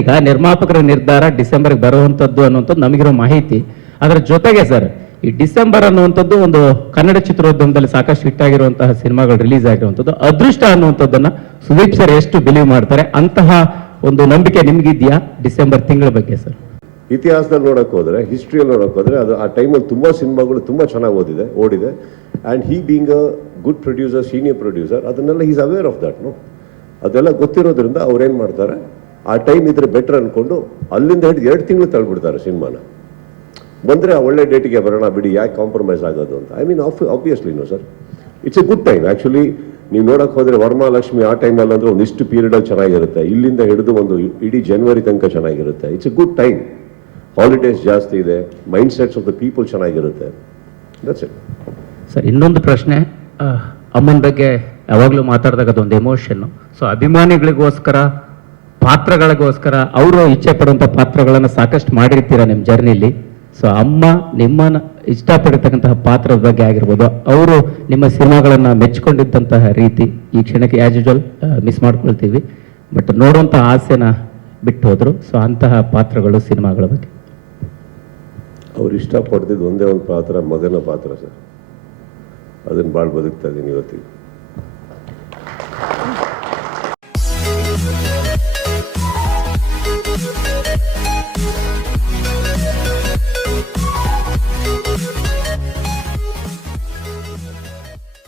ಈಗ ನಿರ್ಮಾಪಕರ ನಿರ್ಧಾರ ಡಿಸೆಂಬರ್ಗೆ ಬರುವಂತದ್ದು ಅನ್ನುವಂಥದ್ದು ನಮಗಿರೋ ಮಾಹಿತಿ. ಅದರ ಜೊತೆಗೆ ಸರ್, ಈ ಡಿಸೆಂಬರ್ ಅನ್ನುವಂಥದ್ದು ಒಂದು ಕನ್ನಡ ಚಿತ್ರೋದ್ಯಮದಲ್ಲಿ ಸಾಕಷ್ಟು ಹಿಟ್ ಆಗಿರುವಂತಹ ಸಿನಿಮಾಗಳು ರಿಲೀಸ್ ಆಗಿರುವಂಥದ್ದು ಅದೃಷ್ಟ ಅನ್ನುವಂಥದ್ದನ್ನ ಸುದೀಪ್ ಸರ್ ಎಷ್ಟು ಬಿಲೀವ್ ಮಾಡ್ತಾರೆ, ಅಂತಹ ಒಂದು ನಂಬಿಕೆ ನಿಮ್ಗಿದ್ಯಾ ಡಿಸೆಂಬರ್ ತಿಂಗಳ ಬಗ್ಗೆ ಸರ್? ಇತಿಹಾಸದಲ್ಲಿ ನೋಡಕ್ ಹೋದ್ರೆ, ಹಿಸ್ಟ್ರಿಯಲ್ಲಿ ನೋಡಕ್ ಹೋದ್ರೆ, ಅದು ಆ ಟೈಮಲ್ಲಿ ತುಂಬಾ ಸಿನಿಮಾಗಳು ತುಂಬಾ ಚೆನ್ನಾಗಿ ಓಡಿದೆ. And he being a good producer, senior producer, ಅದನ್ನೆಲ್ಲ ಈಸ್ ಅವೇರ್ ಆಫ್ ದಟ್. ಅದೆಲ್ಲ ಗೊತ್ತಿರೋದ್ರಿಂದ ಅವ್ರೇನ್ ಮಾಡ್ತಾರೆ, ಆ ಟೈಮ್ ಇದ್ರೆ ಬೆಟರ್ ಅನ್ಕೊಂಡು ಅಲ್ಲಿಂದ ಹಿಡಿದು 2 ತಿಂಗಳು ತಳ್ಬಿಡ್ತಾರೆ ಸಿನಿಮಾನ. ಬಂದರೆ ಆ ಒಳ್ಳೆ ಡೇಟಿಗೆ ಬರೋಣ ಬಿಡಿ, ಯಾಕೆ ಕಾಂಪ್ರಮೈಸ್ ಆಗೋದು ಅಂತ. I mean obviously no sir, it's a good time. Actually ನೀವು ನೋಡಕ್ ಹೋದ್ರೆ ವರಮಹಾಲಕ್ಷ್ಮಿ ಆ ಟೈಮಲ್ಲಿ ಅಂದ್ರೆ ಒಂದಿಷ್ಟು ಪೀರಿಯಡಲ್ಲಿ ಚೆನ್ನಾಗಿರುತ್ತೆ, ಇಲ್ಲಿಂದ ಹಿಡಿದು ಒಂದು ಇಡೀ ಜನವರಿ ತನಕ ಚೆನ್ನಾಗಿರುತ್ತೆ. It's a good time. Holidays ಜಾಸ್ತಿ ಇದೆ, mind sets of the people ಚೆನ್ನಾಗಿರುತ್ತೆ. That's it sir. ಇನ್ನೊಂದು ಪ್ರಶ್ನೆ, ಅಮ್ಮನ ಬಗ್ಗೆ ಯಾವಾಗಲೂ ಮಾತಾಡಿದಾಗ ಅದೊಂದು ಎಮೋಷನ್ನು. ಸೊ ಅಭಿಮಾನಿಗಳಿಗೋಸ್ಕರ, ಪಾತ್ರಗಳಿಗೋಸ್ಕರ ಅವರು ಇಚ್ಛೆ ಪಡುವಂಥ ಪಾತ್ರಗಳನ್ನು ಸಾಕಷ್ಟು ಮಾಡಿರ್ತೀರ ನಿಮ್ಮ ಜರ್ನಿಲಿ. ಸೊ ಅಮ್ಮ ನಿಮ್ಮನ್ನ ಇಷ್ಟಪಡಿರ್ತಕ್ಕಂತಹ ಪಾತ್ರದ ಬಗ್ಗೆ ಆಗಿರ್ಬೋದು, ಅವರು ನಿಮ್ಮ ಸಿನಿಮಾಗಳನ್ನು ಮೆಚ್ಕೊಂಡಿದ್ದಂತಹ ರೀತಿ ಈ ಕ್ಷಣಕ್ಕೆ ಆ್ಯಸ್ ಯೂಶುವಲ್ ಮಿಸ್ ಮಾಡ್ಕೊಳ್ತೀವಿ. ಬಟ್ ನೋಡುವಂಥ ಆಸೆನ ಬಿಟ್ಟು ಹೋದ್ರು. ಸೊ ಅಂತಹ ಪಾತ್ರಗಳು, ಸಿನಿಮಾಗಳ ಬಗ್ಗೆ ಅವ್ರು ಇಷ್ಟಪಡ್ತಿದ್ದು ಒಂದೇ ಒಂದು ಪಾತ್ರ, ಮಗನ ಪಾತ್ರ ಸರ್. ಅದನ್ನು ಭಾಳ ಬದುಕ್ತಾ ಇದ್ದೀನಿ ಇವತ್ತಿಗೆ.